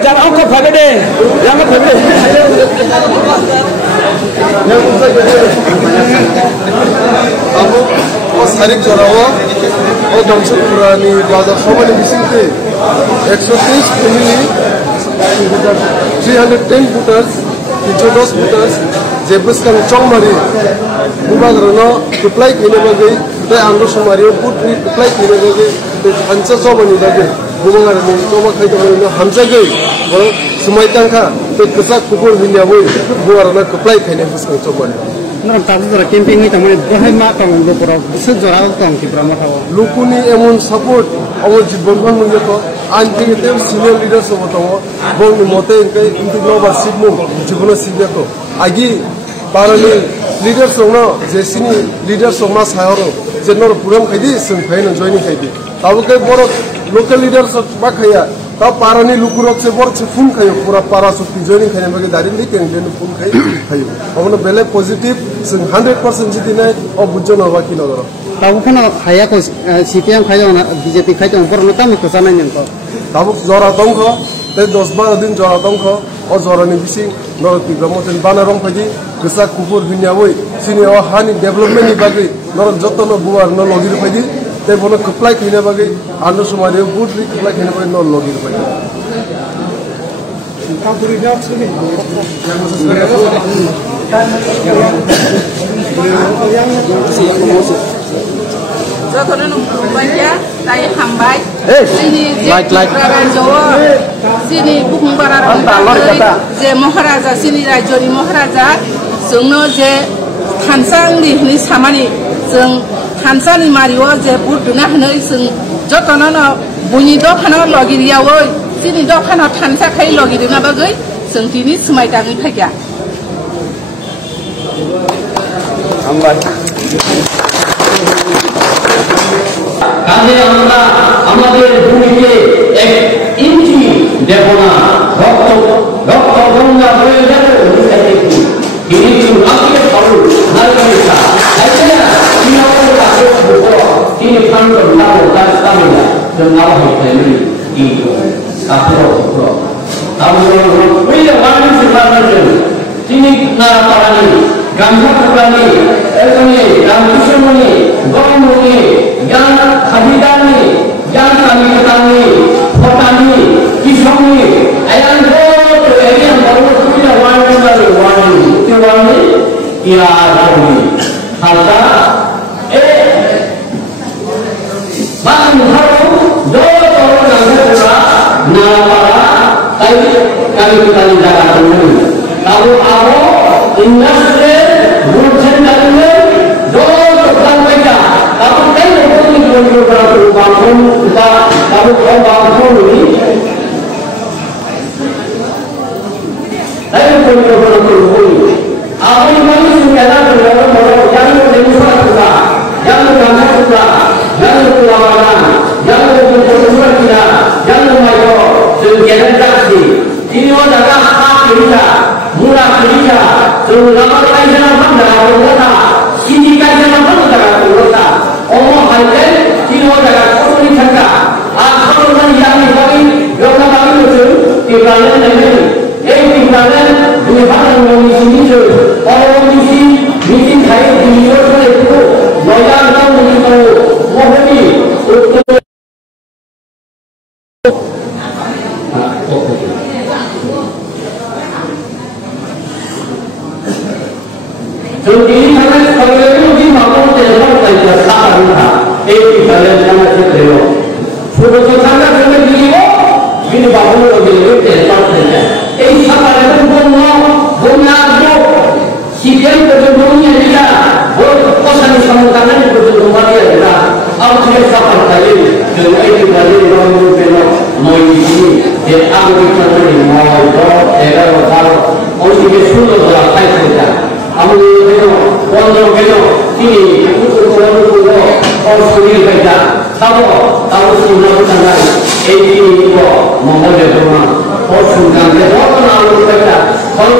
jangan angkat pada deh, jangan pada. Kamu, sarik jorawa, damsuk purani bazar somani bisingte, 130 family, 310 footers, 310 footers, jebus kang chong mari, bubag rano, supply kine bagai, te anglo somari, putri supply kine bagai, te hansa somani bagai, bubag rano, coba kait mari, hamsa gai, bol sumai tangka, te kesak kukur binya boy, bubag rano supply kine bus kang chong mari. Nara tadi jora camping ni tamu dohai mak tong lupura, besar jora tong kipra mak hawa. Lukuni emon support, awal jibon kan mungkin to, anjing itu senior leader semua tamu, bang mote ingkai inti global sibmu, jibona sibnya to. Agi parani leader semua, jesini leader semua sayaro, jenor puram kaji, sengkain joining kaji. Tahu kai borok local leader semua kaya. Tahu parani lukurok se bor cefun kayu pura para sukti joining kaya bagi dari ni kan dia pun kayu. Awalnya bela positif, 100% jitina, oh bujon awak kilo doro. Tahu kan kaya ko CPM kaya na BJP kaya orang pernah tahu tu sana yang tu. Tahu zora tongko, te 10-12 din zora tongko, oh zora ni bising, nol tiga moten banarong kaji, kesak kupur binyawoi, sini oh hani development ni bagi, nol joto nol buar nol logir kaji. Te bono keplai kine bagi anu sumari putri keplai kine bagi non logir bagi. Jotono numpanya tai hambai. Sini sini bukan barang je Maharaja sini Rajori Maharaja sungno je Hansang ni samani sung Hansani Mario je burduna hanoi sung jotono no bunyi do khana logi dia woi sini do khana Hansa khai logi dina bagai sung tini semai tangi khaya hambai কাজে আমরা আমাদের ভূমিকে এক ইঞ্চি দেব না রক্ত গঙ্গা বয়ে যাবে কিন্তু রাষ্ট্রীয় ফল নারীরা তিনি ফান্ড লাভ তার তামিলা জন্মাও হইতে কিন্তু কাপড় তারপরে ওই ওয়ার্নিং সিগন্যাল তিনি না পারানি গান্ধা পুরানি এখানে রামকৃষ্ণমণি গৌরমণি জ্ঞান খাদিদানি জ্ঞান কামিকানি ফটানি কিশোরী আয়ান তো এরিয়ান বড় ওয়ার্নিং ওয়ার্নিং ইয়া করি হালকা এ বাং ধরো দো তরো নাগরা না পারা তাই কামিকানি জায়গা তুমি তাও আরো industri burjen dalile do program baca tapi kan ini program bangun kita tahu bangun ini saya program ini apa yang sudah ada program yang demonstrasi juga yang gambar juga yang perlawanan yang berproses kita yang maju dengan taksi ini adalah hak kita murah kita Terutama kajian apa dah orang sini kajian apa dah orang orang halal sini orang orang cakap orang yang dibagi orang bagi itu timbalan dengan timbalan dua orang misi itu orang misi saya di luar itu loyal dan itu mohoni untuk Jadi kalau itu di maupun telur saja sama एक बैलेंस से देलो सुबह को सांगा करने के लिए बिन बाबू लोग ये टेस्ट करते हैं एक सब अलग बोलना जो सीखने को जो बोलने लिया वो पसंद समझने को जो बोलने लिया अब ये सब करता है जो एक बैलेंस लोग पे लो मोई ये आगे चलने मोई तो एगा बताओ और ये सुनो तो अच्छा है हम ये बोलो ini untuk orang orang sulit baca tahu sunnah sangat ini kok mau berdoa orang sunnah berdoa kalau baca kalau